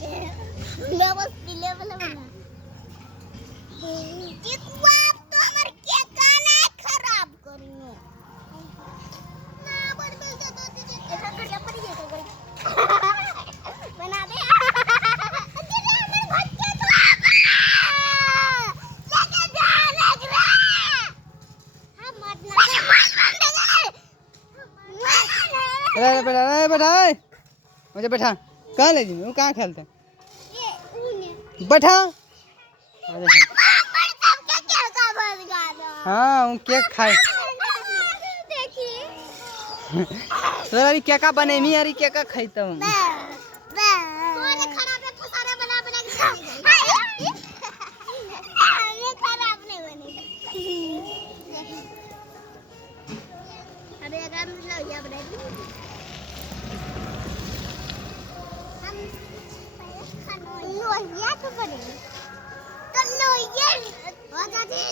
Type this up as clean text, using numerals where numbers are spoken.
मैं बस पीले वाला बना चिकू आप तो हमारे केक का ना खराब करूंगा ना बोल मिल जा तो तुझे ऐसा कर पर ये तो बना दे अकेले हमारे बच्चे तो लेके जा लग रहा हम मत अरे बैठा मुझे बैठा कहाँ ले जी वो कहाँ खेलते ये ऊन बैठा हाँ हाँ वो केक खाए देखिए तो अभी क्या का बने मी अरे क्या का खाईता हूँ तोरे खराब है फसारे बना बना के ये खराब नहीं बनेगा अरे अगर मतलब ये बना दी हम खानो ये तो बनेगा तो लो ये हो जाती